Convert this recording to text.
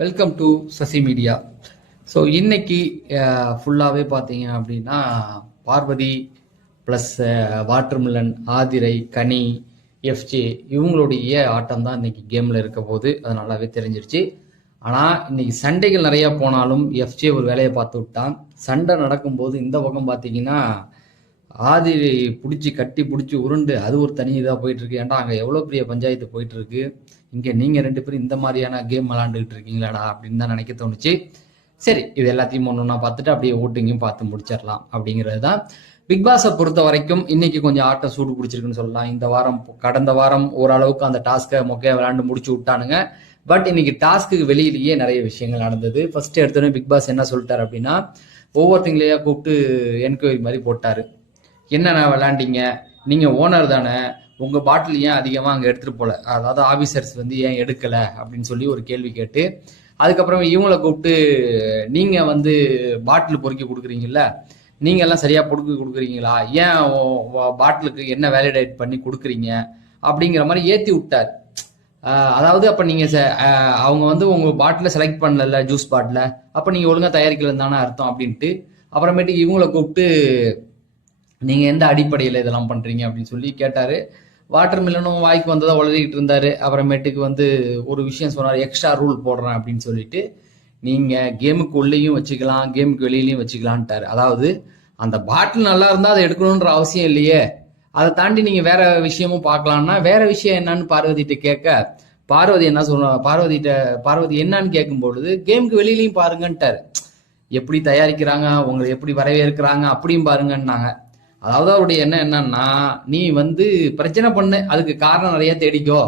Welcome to Sasi media. So இன்னைக்கு ஃபுல்லாகவே பார்த்தீங்க அப்படின்னா பார்வதி ப்ளஸ் வாட்டர்மிலன், ஆதிரை, கனி, எஃப்ஜே இவங்களுடைய ஆட்டம் தான் இன்னைக்கு கேமில் இருக்க போது. அது நல்லாவே தெரிஞ்சிருச்சு. ஆனால் இன்னைக்கு சண்டைகள் நிறையா போனாலும் எஃப்ஜே ஒரு வேலையை பார்த்து விட்டான். சண்டை நடக்கும்போது இந்த பக்கம் பார்த்தீங்கன்னா ஆதிரை பிடிச்சி கட்டி பிடிச்சி உருண்டு அது ஒரு தனி இதாக போயிட்டு இருக்கு. ஏன்டா அங்கே எவ்வளோ பெரிய பஞ்சாயத்து போயிட்டு இருக்கு, இங்கே நீங்கள் ரெண்டு பேரும் இந்த மாதிரியான கேம் விளாண்டுக்கிட்டு இருக்கீங்களாடா அப்படின்னு தான் நினைக்க தோணுச்சு. சரி, இது எல்லாத்தையும் ஒன்றா பார்த்துட்டு அப்படியே ஓட்டிங்கும் பார்த்து முடிச்சிடலாம் அப்படிங்கிறது தான். பிக் பாஸை பொறுத்த வரைக்கும் இன்னைக்கு கொஞ்சம் ஆட்டம் சூடு பிடிச்சிருக்குன்னு சொல்லலாம். இந்த வாரம் கடந்த வாரம் ஓரளவுக்கு அந்த டாஸ்க்கை மொக்கையை விளாண்டு முடிச்சு விட்டானுங்க. பட் இன்னைக்கு டாஸ்க்கு வெளியிலேயே நிறைய விஷயங்கள் நடந்தது. ஃபர்ஸ்ட் எடுத்தோடனே பிக் பாஸ் என்ன சொல்லிட்டாரு அப்படின்னா, ஒவ்வொருத்தங்களையா கூப்பிட்டு என்கொயரி மாதிரி போட்டாரு. என்னென்ன விளாண்டிங்க, நீங்கள் ஓனர் தானே, உங்கள் பாட்டில் ஏன் அதிகமாக அங்கே எடுத்துகிட்டு போகல, அதாவது ஆஃபீஸர்ஸ் வந்து ஏன் எடுக்கலை அப்படின்னு சொல்லி ஒரு கேள்வி கேட்டு, அதுக்கப்புறம் இவங்களை கூப்பிட்டு நீங்கள் வந்து பாட்டில் பொறுக்கி கொடுக்குறீங்கள, நீங்கள் எல்லாம் சரியாக பொறுக்கி கொடுக்குறீங்களா, ஏன் பாட்டிலுக்கு என்ன வேலிடேட் பண்ணி கொடுக்குறீங்க அப்படிங்கிற மாதிரி ஏற்றி விட்டார். அதாவது அப்போ நீங்கள் அவங்க வந்து உங்கள் பாட்டிலை செலக்ட் பண்ணல ஜூஸ் பாட்டில், அப்போ நீங்கள் ஒழுங்காக தயாரிக்கலன்னு தானே அர்த்தம் அப்படின்ட்டு. அப்புறமேட்டுக்கு இவங்களை கூப்பிட்டு நீங்கள் எந்த அடிப்படையில் இதெல்லாம் பண்ணுறீங்க அப்படின்னு சொல்லி கேட்டார். வாட்டர் மில்லனும் வாய்க்கு வந்ததை உளறிக்கிட்டு இருந்தார். அப்புறமேட்டுக்கு வந்து ஒரு விஷயம் சொன்னார், எக்ஸ்ட்ரா ரூல் போடுறேன் அப்படின்னு சொல்லிட்டு, நீங்கள் கேமுக்கு உள்ளேயும் வச்சுக்கலாம் கேமுக்கு வெளியிலையும் வச்சுக்கலான்ட்டார். அதாவது அந்த பாட்டில் நல்லா இருந்தால் அதை எடுக்கணுன்ற அவசியம் இல்லையே, அதை தாண்டி நீங்கள் வேற விஷயமும் பார்க்கலான்னா வேற விஷயம் என்னன்னு பார்வதிட்ட கேட்க, பார்வதி என்ன சொல்ற, பார்வதி என்னன்னு கேட்கும் பொழுது கேமுக்கு வெளியிலையும் பாருங்கன்ட்டார். எப்படி தயாரிக்கிறாங்க, உங்களை எப்படி வரவேற்கிறாங்க அப்படியும் பாருங்கன்னாங்க. அதாவது அவருடைய என்ன என்னன்னா, நீ வந்து பிரச்சனை பண்ணு, அதுக்கு காரணம் நிறைய தேடிக்கோ,